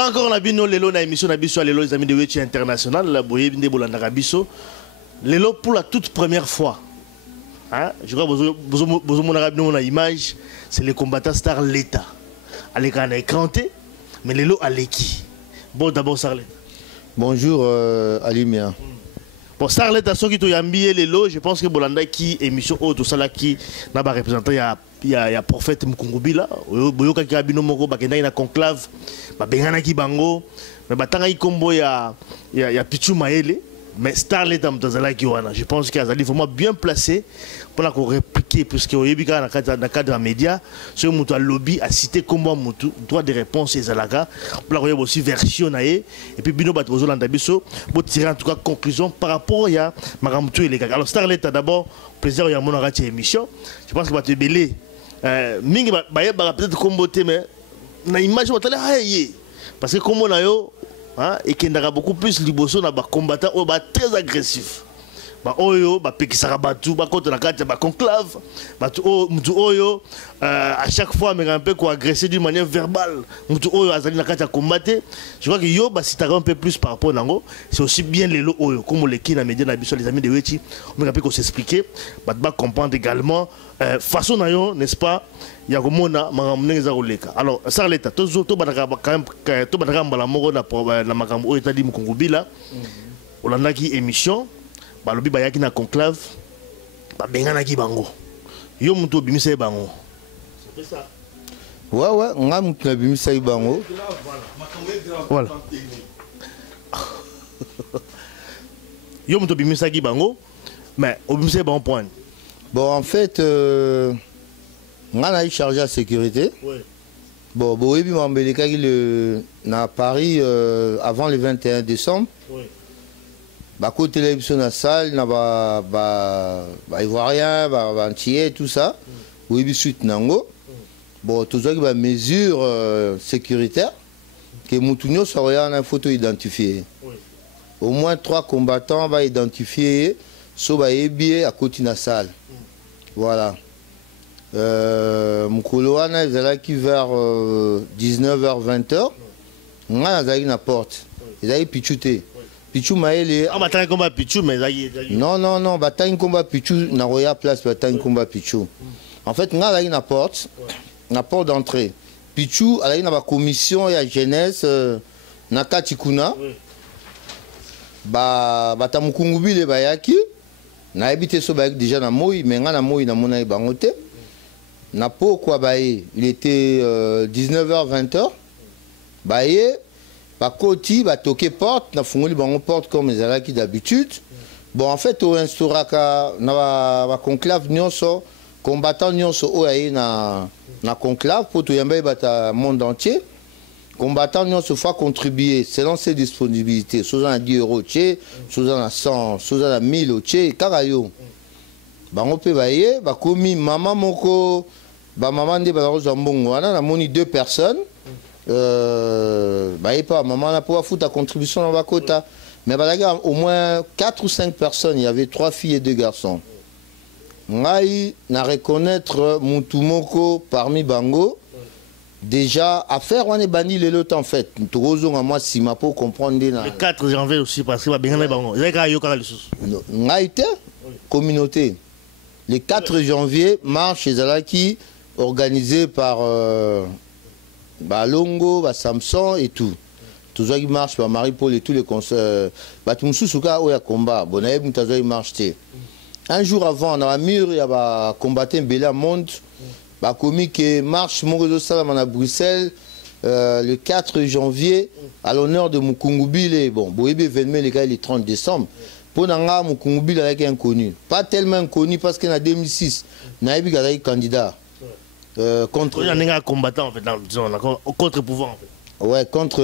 Toza encore na bino lelo na émission na biso lelo les amis de Wetchi International la boye binde bolanda biso lelo pour la toute première fois. Hein? Je crois que vous mon image, c'est le combattant Star Leta. Avec un écranté, mais lelo aleki. Bon d'abord Star Leta. Bonjour Alimia. Bon Star Leta ceux qui t'ont yambié lelo, je pense que bolanda qui émission autre ça là qui n'a pas représenté il y a prophète Mukungubila, boyoka ki abino moko bakenda na conclave, ba bengana ki bango, mais batanga ikombo ya Pichu Maele, mais Star Leta mtazala ki wana. Je pense qu'il a vraiment bien placé pour la répliquer puisque au yebika na cadre média, ce mutu lobby a cité kombo mutu droit de réponse ezalaka pour la aussi version naé et puis bino bato zolanda biso pour tirer en tout cas conclusion par rapport ya makamtu les gars. Alors Star Leta d'abord plaisir ya mon rati émission. Je pense que va te belé mingi ba peut-être comboté mais na image batale haye parce que comme on a yo hein et qui ndaka beaucoup plus liboso na ba combattant o ba très agressif ba oyo ba pekisaka batu ba contre na kati ba conclave batu o mutu oyo à chaque fois mais un peu quoi agresser d'une manière verbale mutu oyo azali na kati combattre. Je crois que yo ba sitaka un peu plus par rapport nango c'est aussi bien les lo oyo comme les qui na média na biso les amis de Wetchi on a pu qu'on s'expliquer ba comprendre également façon na yo n'est-ce pas ya komona makambo za koleka. Alors Star Leta to banaka quand même to banaka mbala moko na makambo oyo etali Mukungubila olandaki émission balobi bayaki na conclave babengana ki bango yo mutu obimisa bango c'est ça ouais nga mutu na bimisa bango voilà yo mutu obimisa ki bango mais obimisa bango point. Bon en fait nga na chargé à sécurité. Ouais. Bon boyebi mambeleka ki le na Paris avant le 21 décembre. Ouais. Bah côté l'émission na salle na ivoirien ba antillais tout ça oui bi suite nango bon tout ça qui va mesure sécuritaire que mutunyo soya na photo identifiée au moins 3 combattants va identifier so ba ebié à côté na salle voilà mukolo wana ezala qui vers 19h 20h nga na na porte ezali pichuté Pichu Maele. Ah, bataille combat Pichu, mais non, bataille combat Pichu, na Roya Place, bataille combat Pichu. En fait, on a une porte d'entrée. Pichu, a une commission et la jeunesse, na Katikuna. Bata Mukungubile bayaki. Na habité so bayaki déjà na Moui, mais na Moui na mona bangote. Na pourquoi baye, il était 19h 20h. Baye. Bah côté bah toquer porte na fungoli bango porte comme les alaki d'habitude. Bon en fait au instauraka na conclave nyonso combattant nyonso oyaye na conclave pour tout yamba bata monde entier. Combattant nyonso faut contribuer selon ses disponibilités. Soza na 10 euros tché, soza na 100, soza na 1000 tché kakayo. Bango pe baye ba komi maman moko ba maman de ba roza mbongo wana na moni 2 personnes. Pas maman n'a pas foutre ta contribution dans la quota mais au moins 4 ou 5 personnes, il y avait 3 filles et 2 garçons. Ngai na reconnaître Mutumoko parmi bango déjà affaire on est banni le lot en fait tozo moi si ma pour comprendre le 4 janvier aussi parce que bengana bango ngai été communauté le 4 janvier marche ezalaki organisé par Balongo, Samson et tout. Tout ça qui marche par Marie-Paul et tous les concerts. Batumsusuka ou ya combat. Bonaïb Mutazoy marche. Un jour avant, on a mur, il y a combattu un bel monde. Bah commis que marche Morozo Salam à Bruxelles le 4 janvier à l'honneur de Mukungubile. Bon, Boébé événement les gars le 30 décembre. Pour Nanga Mukungubile avec inconnu. Pas tellement inconnu parce qu'en 2006, Naïbi a candidat. Contre un combattant en fait au contre-pouvoir en fait. Ouais, contre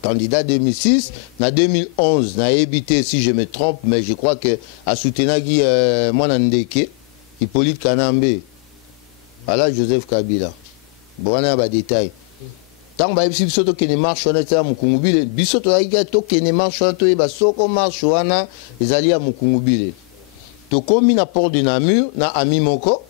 candidat 2006, en 2011, n'a évité si je me trompe, mais je crois que à soutenir Mwanandeke, Hippolyte Kanambe, voilà Joseph Kabila. Bon, on a des détails. Tant que bisoto qui ne marche on était à Mukungubile, bisoto aiga to qui ne marche on to eba soko marche wana ezali à Mukungubile. To komi na port de Namur na ami moko.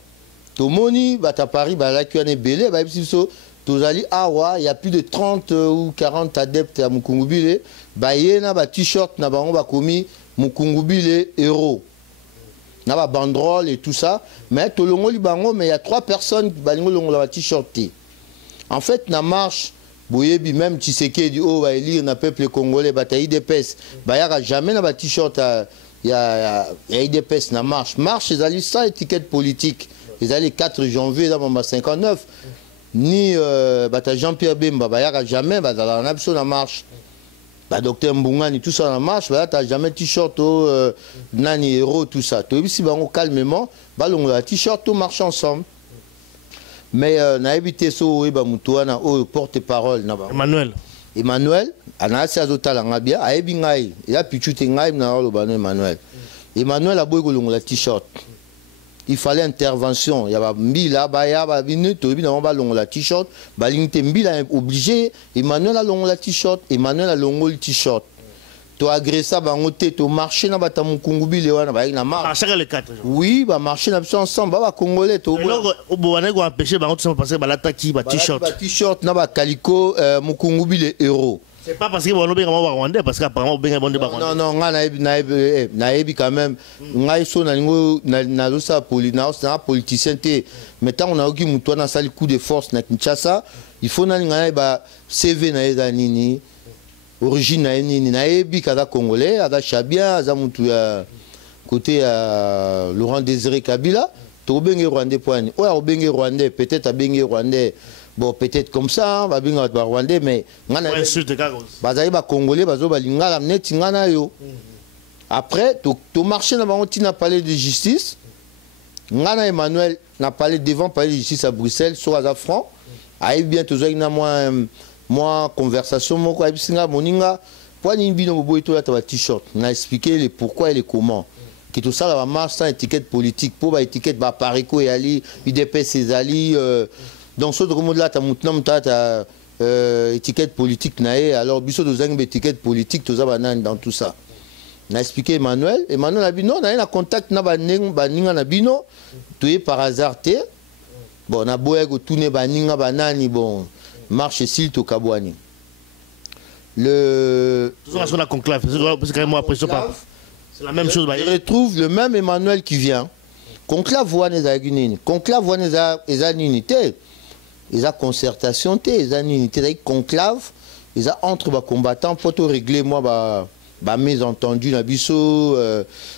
To moni bata Paris ba la qui on est belé ba biso tozali awa, il y a plus de 30 ou 40 adeptes à Mukungubile, baye na ba t-shirt na bango ba komi Mukungubile héros. Na ba banderole et tout ça, mais tolongo li bango, mais il y a 3 personnes qui balingo longo la t-shirt. En fait, na marche boyebi même Tshisekedi oh va élire na peuple congolais bataille de pes, ba yaka jamais na ba t-shirt il y a IDPS na marche ezali sans étiquette politique. Ils allaient 4 janvier dans 59 ni bata Jean-Pierre Bemba ba yaka jamais ba dans la nation na marche. Bah, docteur Mbungani, tout ça en marche, bah, tu n'as jamais t-shirt, nani héros, tout ça. Tu as bah, calmement, bah, on a t-shirt, on marche ensemble. Mais na évité ça, bah, Moutouana, porte-parole. Emmanuel, anasi azotala ngabia, aebi ngai, il a pichute ngai, na lo bano Emmanuel a boy la t-shirt. Il fallait intervention. Il y a Mbila, Baya, Babine, Tobi, dans la t-shirt. Balinte Mbila est obligé. Emmanuel a long la t-shirt. Emmanuel a long le t-shirt. Tu as agressé, tu as marché dans le Congobi, tu as marché les 4 jours. Oui, tu as marché ensemble, tu as Congolais. Tu as empêché, tu as passé par t-shirt. T-shirt, tu as Calico, Mukungubi, les héros. C'est pas parce que vous avez rwandais, parce qu'apparemment vous avez rwandais. Non, non, naïbi quand même. Naïso na politicien. Mais tant on a eu mutuana na sali coup de force na Kinshasa, il faut na ba CV na ezanini, origine na nini, naïbi kada congolais, ada Chabia, ada mutu ya côté Laurent Désiré Kabila, to benge rwandais poani. Ouais, benge rwandais, peut-être à benge rwandais. Bon, peut-être comme ça, va bien être rwandais, mais bazali ba congolais, bazo ba lingala neti ngana yo. Après, to marché na bango tina palais de justice. Ngana Emmanuel n'a parlé devant palais de justice à Bruxelles, sur Azafran. Aïe bien to zoina moi conversation moko abisinga moninga. Poani bino bobo to la t-shirt. On a expliqué les pourquoi et les comment. Qui tout ça la marche sans étiquette politique, pour ba étiquette ba Parico et Ali, UDP Césali dans ce document-là, tu as étiquette politique, alors biso de zang étiquette politique, tu as dans tout ça. On a expliqué Emmanuel. Emmanuel a dit non, on a un contact na bino, tu es par hasard. Bon, on a beau tourner baninga banani, bon, marche s'il to kabouani. Le. C'est la conclave, c'est la même chose. Je retrouve le même Emmanuel qui vient. Conclave voit les agunini. Conclave voit les unité. Ils ont concertation, ils ont une unité, conclave, ils ont entre les combattants pour régler moi ma mésentendu na biso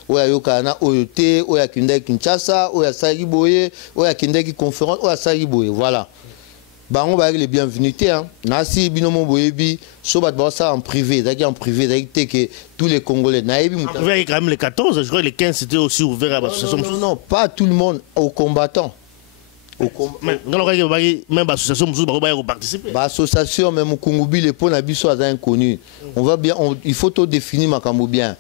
oya yokana oyote oya kindaki Kinshasa oya Saliboye oya kindaki conférence oya Saliboye voilà bango ba les bienvenus hein nasi binomo boyebi so bat ba ça en privé en privé que tous les Congolais naebi muta quand même les 14 je crois que les 15 c'était aussi ouvert à l'association. Non, pas tout le monde aux combattants. Même l'association, participer. L'association, même Mukungubi, les points d'habitude sont inconnus. On va bien, il faut tout définir Makambo bien.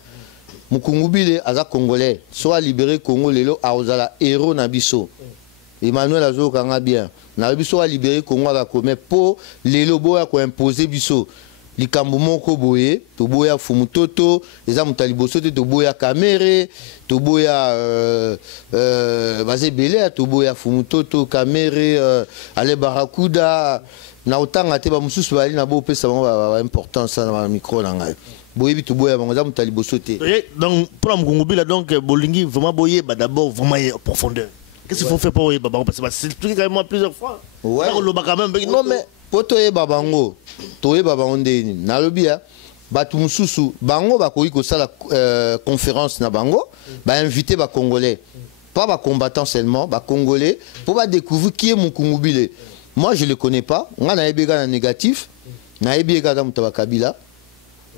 Mukungubi, les Congolais, soit libéré Congo, les lots, à héros Nabiso. Emmanuel Azo Kanga bien. Nabiso a libéré Congo, mais pour les lots, il imposer Biso. Likambo moko boye to boya fumutoto eza mutaliboso te to boya kamere to boya bazebele to boya fumutoto kamere ale barakuda na otanga te ba mususu bali na bo pesa ba importance na micro na ngai boyebi to boya bango za mutaliboso te. Donc pour la Mukungubila donc bolingi vraiment boye d'abord vraiment en profondeur. Qu'est-ce qu'il faut faire pour boyer baba parce que c'est expliqué quand même plusieurs fois. Ouais. Non mais poto ye babango toye babango ndeni nalobia batu mususu bango bakoki ko sala conférence na bango ba inviter ba congolais pas ba combattants seulement ba congolais pour ba découvrir qui est Mukungubile. Moi je le connais pas ngana ebega na négatif na ebega da mutaba Kabila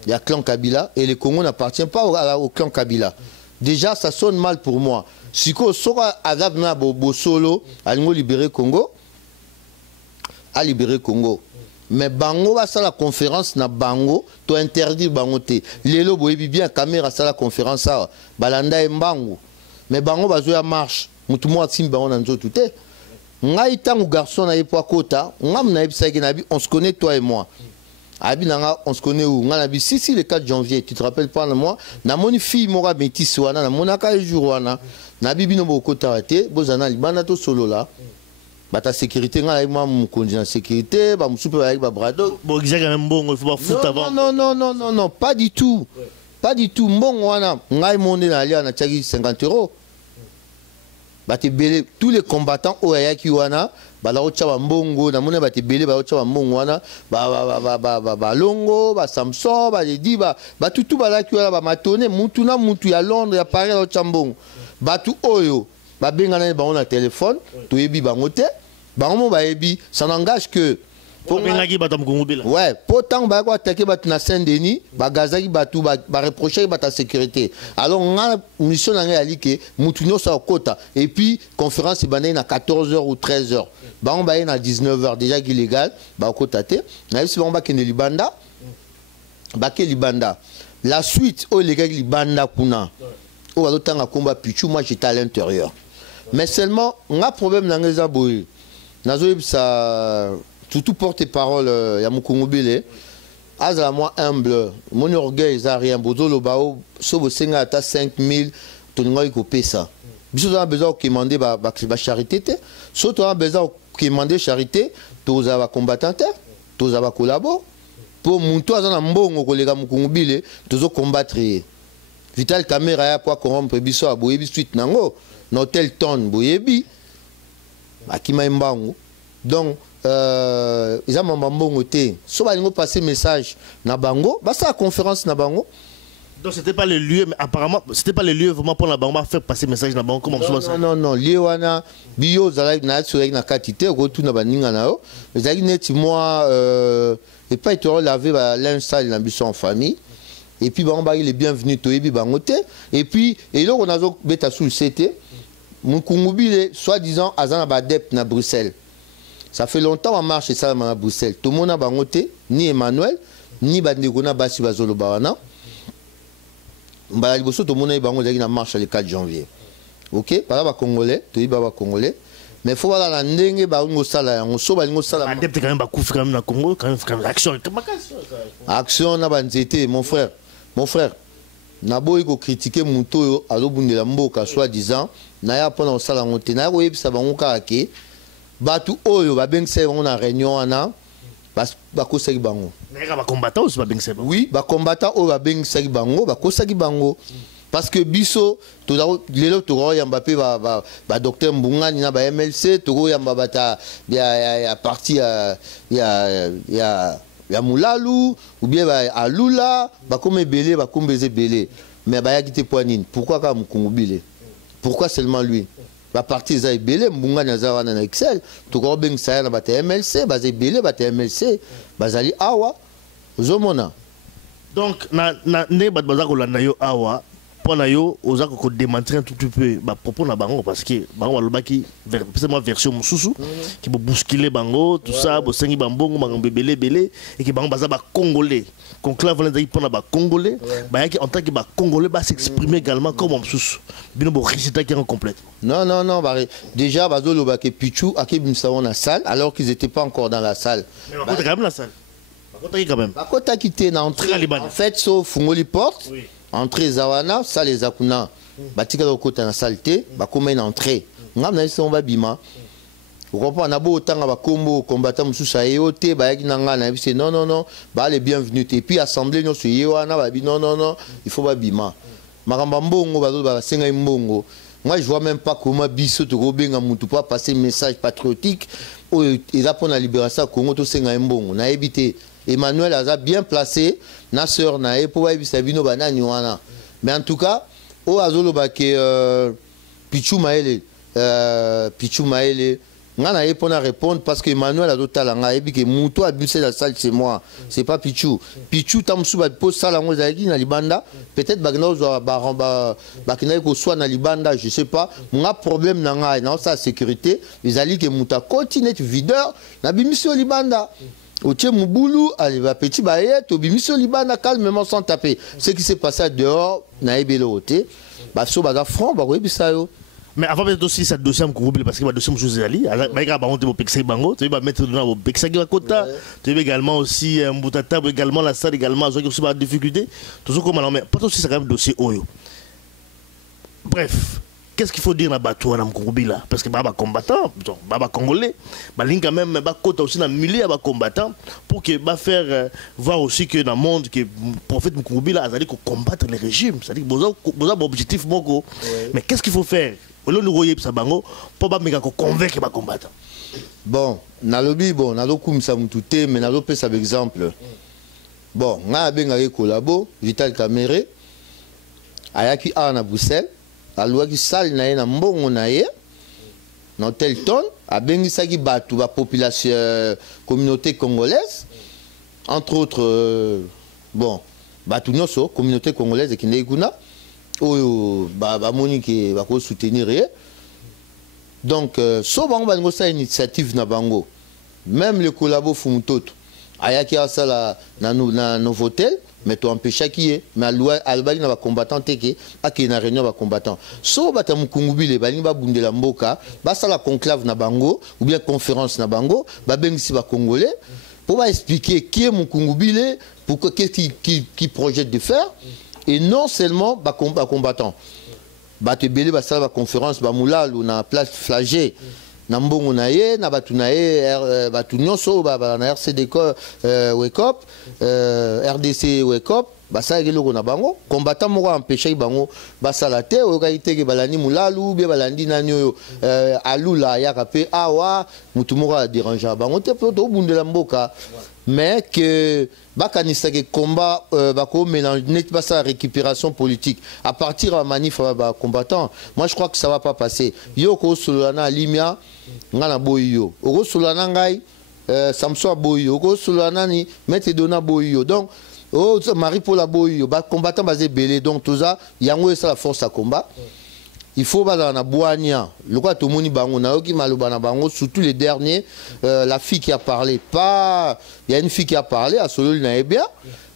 il y a clan Kabila et le Congo n'appartient pas au clan Kabila. Déjà ça sonne mal pour moi. Siko sora azab na bo solo alingo libérer Congo à libérer Congo. Mais bango va faire la conférence na bango to interdire bango te. Lelo boyebi bien caméra ça la conférence ça balanda e mbango. Mais bango va jouer à marche. Mutu mo atsim bango na nzoto te. Ngai tangu garçon na yepo kota, ngam na yebisa ki na bi on se connaît toi et moi. Abi nanga on se connaît où? Ngana bi si le 4 janvier, tu te rappelles pas de moi? Na moni fille mora métisse wana na monaka e jour wana. Na bibi no boko tarate, bozana libana to solo là. bata sécurité nga moi mon conduit en sécurité ba musupe avec ba brado bon exact même bon il faut pas foutre avant non pas du tout pas du tout mbongo wana ngai monde na alia na tchaki 50 €. Bate belé tous les combattants oyaki wana bala ocha ba mbongo na mona bate belé ba ocha ba mbongo wana ba longo ba Samson ba di ba tutu bala ki wana ba matone mutu na mutu ya Londres ya Paris la ocha mbongo batu oyo ba benga na ba on a téléphone to yebi bango te bango ba yebi ça n'engage que ouais, pourtant, bah quoi, attaquer na Saint-Denis, bah Gaza qui batu, bah reprocher ta sécurité. Alors on a une mission dans les que Moutounio soit au quota. Et puis conférence il à 14h ou 13h. Bah on va à 19h déjà qui est illégal, bah au quota té. Na ici on va que Libanda, bah que Libanda. La suite au légal Libanda kuna. Au va d'autant à combat Pichou, moi j'étais à l'intérieur. Mais seulement on a problème dans les aboyés. Nazo ça tout porte-parole, il y a mon Kongobile. Azala moi humble, mon orgueil, ça rien. Bozo le bao, sauf 5000, ton ngoy copé ça. Biso a besoin de demander ba charité. Surtout a besoin de demander charité, tous ava combattants, tous ava collabo. Pour mon toi dans mbongo kolega mon Kongobile, tous combattre. Vital caméra ya pour corrompre biso a boyebi suite nango, n'hôtel ton boyebi. Akima mbango. Donc ils ont mbongo te so ba ngo passer message na bango ba sa conférence na bango donc c'était pas le lieu mais apparemment c'était pas le lieu vraiment pour la bango faire passer message na bango comment ça non lieu wana bio zala na sur na quantité retour na baninga na yo ezali neti moi et pas être laver ba l'install na biso en famille et puis bango ba il est bienvenu to yebi bango te et puis et là on a zo beta sous le CT mon Kongobile soi-disant azana ba dep na Bruxelles. Ça fait longtemps qu'on marche ça à Bruxelles. Tout le monde a bangoté, ni Emmanuel, ni Bandegona Bassi Bazolo Barana. Tout le monde a bangoté qui marche le 4 janvier. Ok, par là, Congolais, tout le monde Congolais. Mais il faut voir la ndenge bango sala, on sauve bango sala. Adepte quand même bakouf quand même na Congo, quand même action. Action na banzete, mon frère. Na boy ko critiquer muto alobundela mboka soi-disant, na ya pendant sala ngote na ko yebisa bango kake. Batu oyo ba bengse on a réunion ana ba ko saki bango. Mais ba combattant aussi ba bengse. Oui, ba combattant o ba bengse bango, ba ko saki bango. Parce que biso to lelo to ro yamba pe ba docteur Mbungani na ba MLC to ro yamba bata ya parti ya Moulalu ou bien ba Alula ba comme belé ba comme belé. Mais ba ya kité poinine. Pourquoi ka Mukongobile? Pourquoi seulement lui? La partie est belé, Mbunga Nazara na Excel, tout le monde ça na bate MLC, basé belé, bate MLC, basali awa, zomona. Donc na ne bat bazako landa yo awa, pona yo ozako ko démentir un tout petit peu ba propos na bango parce que bango balobaki moi version mususu qui bo bousculer bango tout ça bo sengi bambongo bango belé et que bango baza ba congolais. Conclave les pona ba congolais, ba yaki en tant que ba congolais ba s'exprimer également comme mususu. Bino bo réciter qui est complète. Non, déjà bazolo ba ke Pichou aki bimsawo na salle alors qu'ils étaient pas encore dans la salle. Mais quand même la salle. Quand même. Quand tu as quitté l'entrée, en fait, sauf Fungoli porte, entrée Zawana, ça les Akuna, Batika de côté dans la saleté, comme une entrée. On va bima. Vous comprenez, on a beau autant à combo, combattant Moussa Eote, non, les bienvenus. Et puis, assemblée, nous sommes non, il faut pas bima. Marambambongo, Senga Mbongo. Moi, je vois même pas comment Bisso de Robin a moutou pas passer un message patriotique. Il a pour la libération Congo, tout Senga Mbongo. On a évité. Emmanuel a bien placé, na sœur na pour éviter Bino Banani wana. Mais en tout cas, au Azolo Baké Pichou Maele, ngana ye pour répondre parce que Emmanuel a d'autres talents. Et puis que Moutou a bussé la salle c'est moi, c'est pas Pichou. Pichou tamsou ba pose salle ngo zaki na libanda, peut-être bagna bakina ko soit na libanda, je sais pas. Mon problème na nga na sa sécurité, les alliés que Mouta continue videur na bimission libanda. Otie Mouboulou, allez, va petit baillet, Tobimisio Libana calmement sans taper. Ce qui s'est passé dehors, naïbé le côté, bah, so, bah, franc, bah, oui, ça, yo. Mais avant de dossier, ça dossier, parce que le dossier, je ali, bah, on te pexer bango, tu vas mettre dans le pexer kota, tu veux également aussi, Mboutata, également la salle, également, ceux qui ont des difficultés, tout ça comme alors, mais pas aussi, c'est quand même dossier Oyo. Bref, qu'est-ce qu'il faut dire na bato na Mkongobila parce que baba combattant baba congolais baling quand même ba kota aussi na milieu ba combattant pour que ba faire voir aussi que dans le monde que prophète Mkongobila a dit que combattre les régimes, c'est-à-dire boza objectif moko. Mais qu'est-ce qu'il faut faire olo nous royer ça bango pour ba meka ko convaincre ba combattant. Bon na lobby bon na lokumisa mututé mais na lopé ça exemple. Bon nga bengaki collabo Vital Kamerhe ayaki a na Bruxelles alouaki salle na ye na mbongo na ye na hôtel Ton abengisaki bato ba population communauté congolaise entre autres bon bato nyonso communauté congolaise ekindeki kuna oyo bamoni ke bako soutenir ye donc so bango balingo sa initiative na bango même le collabo Fumutoto ayaki asala na Novotel mais tu empêches qui est mais alobaki na ba combattant teke aki na réunion ba combattant so bata Mukungubile balingi ba bundela mboka ba sala conclave na bango ou bien conférence na bango ba bengisi ba congolais pour ba expliquer qui est Mukungubile pourquoi qu'est-ce qui projette de faire et non seulement ba combattant ba te belé ba sala ba conférence ba moulalu na place Flagey na mbongo na ye na batu na ye batu nyonso na RCD wake up RDC wake up basala eloko na bango combattant moko empêcher bango basala te oyokai teke balandi mulalu be balandi nani oyo alula yaka pe awa mutu moko adéranger bango te po tobundela mboka mais que bakanisa ke combat bako mélange net pas sa récupération politique à partir de manif ba combattant moi je crois que ça va pas passer yoko solana limia ngana boyo oko solana ngai Samson boyo oko solana ni mette dona boyo donc oh Marie Paul boyo ba combattant basé belé donc tout ça yango ça la force à combat. Il faut pas na boania le quoi tout moni bango na oki maloba na bango surtout les derniers la fille qui a parlé pas il y a une fille qui a parlé à solo na bien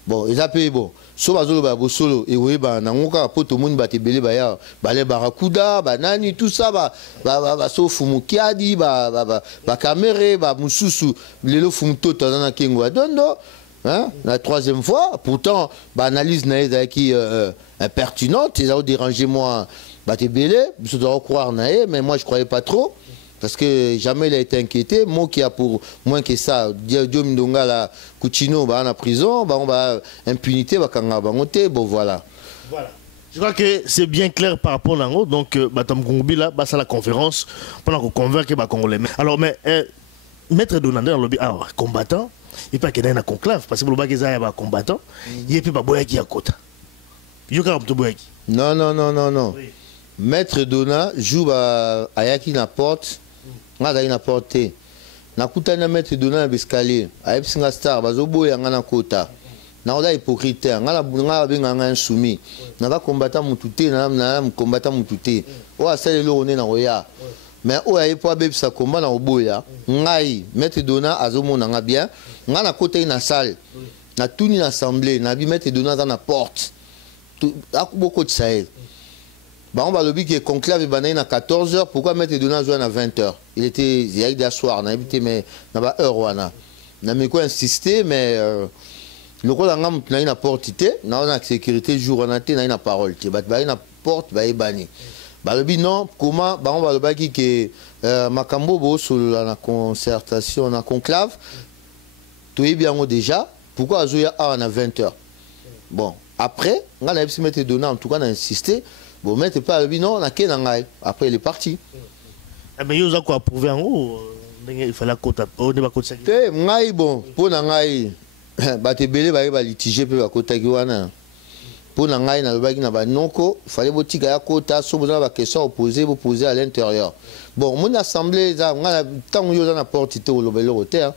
bon ils appellent bon so bazolo ba solo et oui ba na ngoka po tout moni ba te belé ba ya ba le barakuda ba nani tout ça ba so fumu kiadi ba Kamerhe ba mususu lelo fumu toto na kengo dondo hein la troisième fois pourtant ba analyse na qui impertinente ils ont dérangé moi Baté belé, je dois croire naé, mais moi je croyais pas trop parce que jamais il a été inquiété. Moi qui a pour moins que ça, Dieu Mindonga la Couchino ba en prison, ba on va impunité ba kanga ba monter, bon voilà. Voilà. Je crois que c'est bien clair par rapport à l'ango. Donc Batam Kongobila ba ça la conférence pendant qu'on convainc ba Congolais. Alors mais maître Donandé dans le combattant, il pas qu'il y a un conclave parce que le bagage est ba combattant, il est pas boya qui a kota. Yo ka mto boya qui. Non non non non non. Oui. Maître Dona joue à Ayaki na porte, ngada ina porte. Na kutana Maître Dona na escalier, ayep singa star bazobo ya ngana kota. Na oda hypocrite, ngala bunga benga ngana soumis. Na va combattre mutute na combattre mutute. O asale lo one na oya. Mais o ayep pa bebisa combat na oboya. Ngai Maître Dona azomona nga bien, ngana kota ina salle. Na tuni na assemblée, na bi Maître Dona dans la porte. Akuboko tsael. Bah on va le dire que conclave est à 14h, pourquoi mettre Dona à 20h? Il était il y a des soirs, n'a habité mais n'a pas heure wana. N'a mais quoi insister mais le rôle d'angam n'a une porte n'a une sécurité jour on a été n'a une parole. Tu vas une porte va ébani. Bah le non comment bah on va le dire que Makambo bo sur la concertation na conclave tout est bien déjà pourquoi azoya à 20h. Bon après on a pu mettre Dona en tout cas on a insisté. Bon, mais pas le non, on a qu'un angai. Après, il est parti. Mais il y a quoi prouver en haut. Il fallait côté on pas côté. Ngai bon, pour nangai, bah te belé bah litiger pe côté kiwana. Pour nangai na lobaki na ba noko, il fallait botika ya côté so besoin ba question vous poser à l'intérieur. Bon, mon assemblée ça ngala tant yo na porte te au lobelo côté.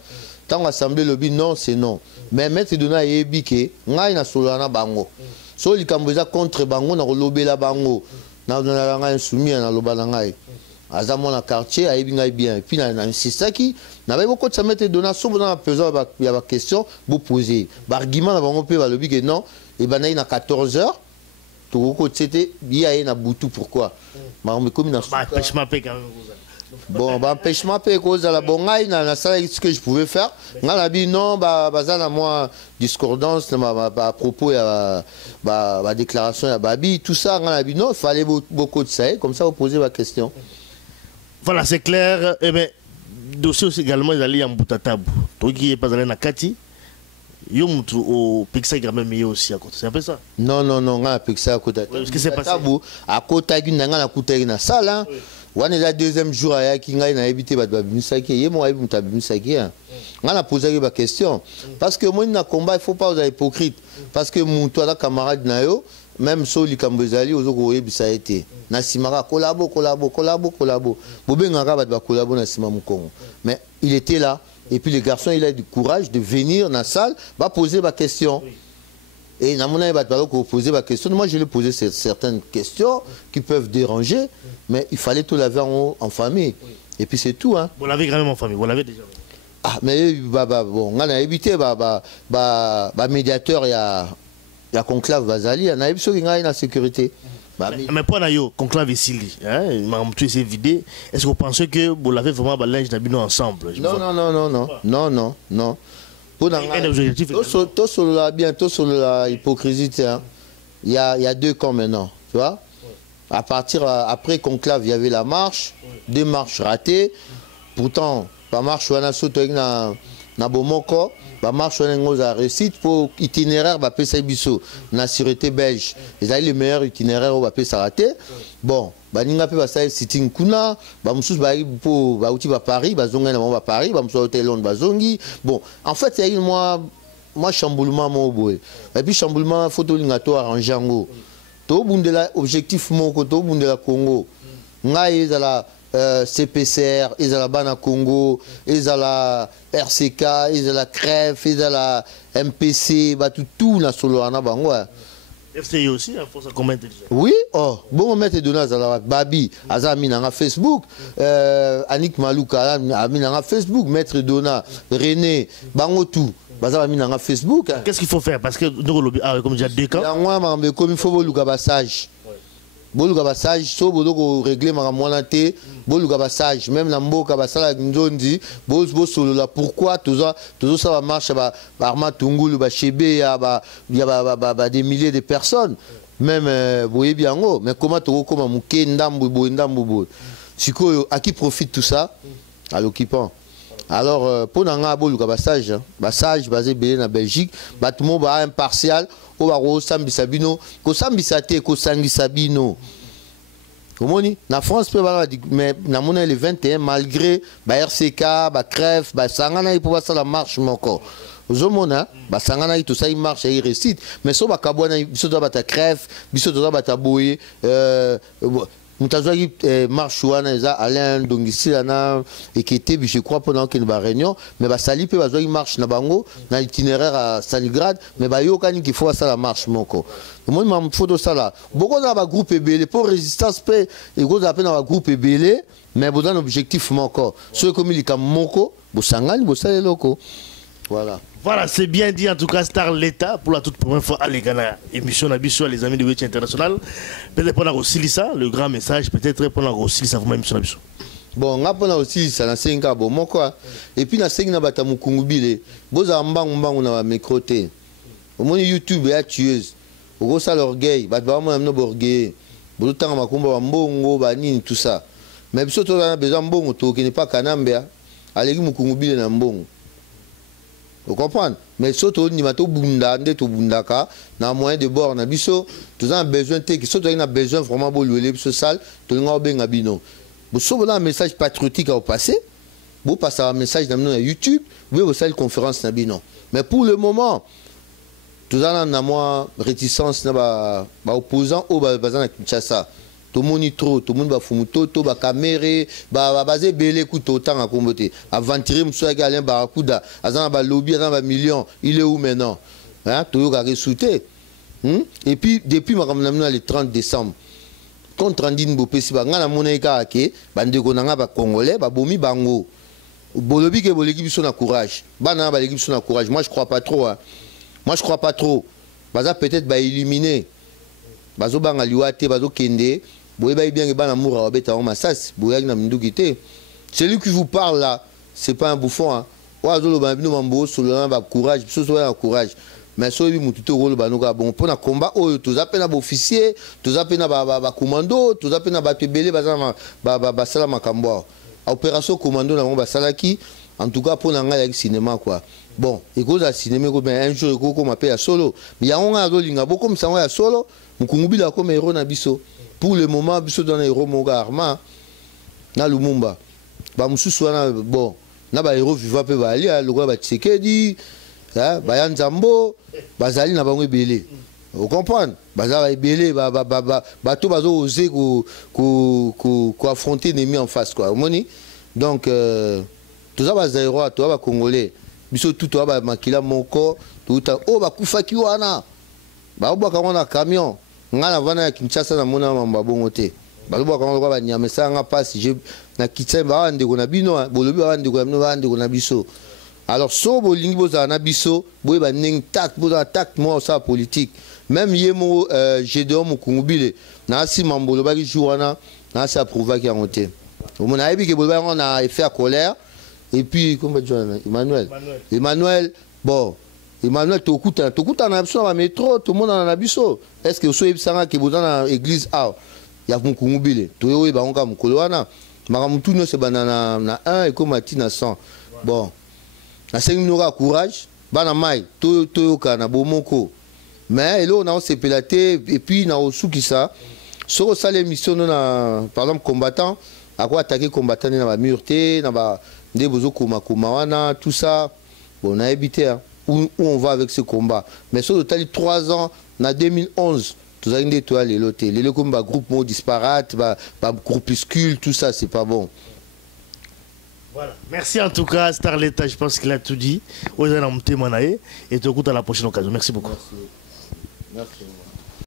Tant assemblée lobby non, c'est non. Mais mettre dona yebike, ngai na solana bango. So li kamboza contre bango na lobela bango na nga insoumis na loba na ngai azamo na quartier ayebi ngai bien puis na insistaki na ba beaucoup de mettre dona so na pesant ya ba question vous poser ba argument na bango pe ba lobi que non et banayi na 14h to ko c'était bien na butu pourquoi ma me comme na je m'appelle quand même Bon, empêchement peut cause de la bongaille, na ça ce que je pouvais faire. Ngala bi non, bazana moi discordance à propos ya déclaration ya babi, tout ça ngala bi non, il fallait beaucoup de ça, comme ça vous posez la question. Voilà, c'est clair. Eh bien, dossier aussi également ils allaient en boutatabu. Toi qui est pas allé na kati. Yo mutu au Pixar quand même aussi à côté. C'est un peu ça. Non, ngala Pixar à côté. Qu'est-ce qui s'est passé? À côté d'une ngala côté na salle. On est le deuxième jour à qui n'a évité de babimsaki et moi babimsaki. On a posé la question parce que moi dans combat il faut pas être hypocrite parce que mon toi la camarade nayo même so li kambezali ozoko yebisa été na simara collabo bobengaka ba collabo na sima mukongo mais il était là et puis le garçon il a du courage de venir dans la salle va poser la question. Et dans mon avis, il va poser la question. Moi, je lui ai posé certaines questions qui peuvent déranger, mais il fallait tout laver en famille. Et puis c'est tout. Hein. Vous l'avez quand même en famille, vous l'avez déjà. Ah, mais bon, on a évité, médiateur, il y a conclave Bazali, on a évité la sécurité. Mais pour Nayo, conclave et Sili, tout c'est vidé. Est-ce que vous pensez que vous l'avez vraiment linge d'habillé ensemble? Non. Pour bientôt sur la hypocrisie, il y a deux camps maintenant, tu vois. À partir après conclave, il y avait la marche, deux marches ratées. Pourtant, la marche on a sauté na bomoko, la marche on a réussi pour itinéraire va payer biso na sûreté belge. Ils avaient le meilleur itinéraire au va payer ça raté. Bon, baninga pe basay sitting kuna, ba mususu ba pour ba uti ba Paris, ba zonga na ba Paris, ba mususu hôtel Londres ba zongi. Bon, en fait, il y a moi chamboulement mo boy. Et puis chamboulement photo lingato arrangé ngo. To bundela objectif moko to bundela Congo. Ngai ezala CPCR, ezala bana Congo, ezala RCK, ezala CREF, ezala MPC, ba tout na solo ana bango. FCI aussi, il faut ça comment déjà. Oui, oh, bon, on met des données à Babi, Azami dans Facebook, Annick Malouka, Ami dans Facebook, Maître Dona, René, Bangotou, Bazami dans Facebook. Qu'est-ce qu'il faut faire? Parce que nous, comme déjà deux camps. Comme il faut le gabassage. Bon, le gabassage, so bodo régler ma moitié, bon le gabassage, même la mboka basala nzondi, bon solo là pourquoi tout ça va marcher ba arma tungulu ba chebe ya des milliers de personnes, même boye bien mais comment tu comment muke ndambu sikoyo à qui profite tout ça? À l'occupant. Alors pour nanga bo le gabassage, bassage basé belé na Belgique, batmo ba impartial. Ko sambisa bino ko sambisa te ko sangisa bino komoni na France pe bala mais na mona le 21 malgré ba RCK ba CREF ba sangana il pouvoir ça la marche moko ozomona ba sangana tout ça il marche il récite mais so ba kabwana biso to ba ta CREF biso to ba ta boye Moutazouagi marche wana eza Alain Dongisila na ekete je crois pendant qu'il va réunion mais ba sali pe bazouagi marche na bango na itinéraire à Stalingrad mais ba yokani qu'il faut ça la marche moko moi m'a photo ça là beaucoup dans ba groupe EBL pour résistance pe et gros appel dans ba groupe EBL mais bon un objectif moko ceux comme il comme moko bo sangani bo sale loko voilà. Voilà, c'est bien dit en tout cas, Star l'État, pour la toute première fois à l'Égana, émission Nabissou, les amis de Witch International. Peut-être pour aussi ça, le grand message, peut-être pour aussi ça, vous même émission Nabissou. Bon, on a aussi ça, dans 5 ans, bon, quoi. Et puis, dans 5 ans, on a Mukungubile, vous avez un microté. Au moins, YouTube est tueuse. Au gros, ça l'orgueil, bah, on a un orgueil. Bon, le temps, on a un bon, tout ça. Mais surtout, on a besoin de bon, qui n'est pas Kanambia. Allez, Mukungubile, un bon. Vous comprenez? Mais surtout, on a bunda, na moyen de bord, na biso, tout ça a besoin de qui surtout on a besoin vraiment de louer ce salle, tout le monde a bino. Vous savez un message patriotique à passer, vous passez un message dans YouTube, vous avez aussi une conférence na bino. Mais pour le moment, tout ça a moins réticence na opposant au bazan Kinshasa. Tout le monde est trop, tout le monde va fumuto, tout va camérer, va baser belé couteau autant à combattre. Aventurer monsieur Alain Barakuda, azan ba lobby, azan ba million, il est où maintenant? Hein, tout le monde sauté. Et puis depuis ma ramené le 30 décembre. Contre Andine Bopesi ba ngana moneka ake, bande ko nanga ba congolais, ba bomi bango. Bolobi ke boleki biso na courage. Bana ba l'équipe biso na courage. Moi je crois pas trop hein. Moi je crois pas trop. Baza peut-être ba éliminer. Bazo banga liwate, bazo kende. Boye bayi bien que bana moura obeta en massas, boye na minduki te. Celui qui vous parle là, c'est pas un bouffon. Hein. Courage, courage. Mais so bi mututo rolo banuka bon pour na combat oyo tozape na officier tozape na ba commando tozape na ba tebele ba sala makambo opération commando na ba salaki en tout cas pour na nga ya cinéma quoi bon et cause à cinéma ko ben un jour ko m'appelle à solo mais ya on a rolinga beaucoup comme ça ya solo mukungubi la comme héros na biso pour le moment biso dans héros monga arma na Lumumba ba mususu wana bon na ba héros vivant pe ba ali a lokwa ba Tshisekedi Bayan Zambo, Bazali n'a pas belé. Vous comprenez? Bazali est belé, bateau bazo osé affronter l'ennemi en face quoi. Donc tout ça bazali roi, tout ça congolais. Biso tout ça ba makila moko, tout ça oh ba kufaki wana. Ba oba kama camion. Ngana vana ya Kinshasa na mona mamba bongote. Ba oba kama ba nyamesa nga passe je na kitsemba ande ko na bino, bolobi ande ko na biso. Alors, si vous avez un biso, vous avez un tact, moi, ça, politique. Même Yemo, Gédéon, Mukungubile, Nasi Mambolo, Bagi Jouana, Nasi approuvé qui a monté. Vous avez vu que vous avez un effet à colère. Et puis, comment tu dis, Emmanuel, bon, Emmanuel, tu écoutes un métro, tout le monde en a biso. Est-ce que vous savez que vous avez une église? Il y a Mukungubile. Tu es où, Mukoloana. Maramutuno, c'est na 1 et comme Matina 100. Bon. Na sengi courage bana mai to kana bomoko mais là on a se pelaté et puis na osuki ça sur ça l'émission na par exemple combattant à quoi attaquer combattant na ba murté na ba ndebozo koma wana tout ça on a évité hein, où on va avec ce combat mais sur le total 3 ans na 2011 tout ça inde toi les lotés les combat groupe disparate ba groupuscule tout ça c'est pas bon. Voilà. Merci en tout cas, Starletta, je pense qu'il a tout dit. Et tu écoutes à la prochaine occasion. Merci beaucoup. Merci. Merci.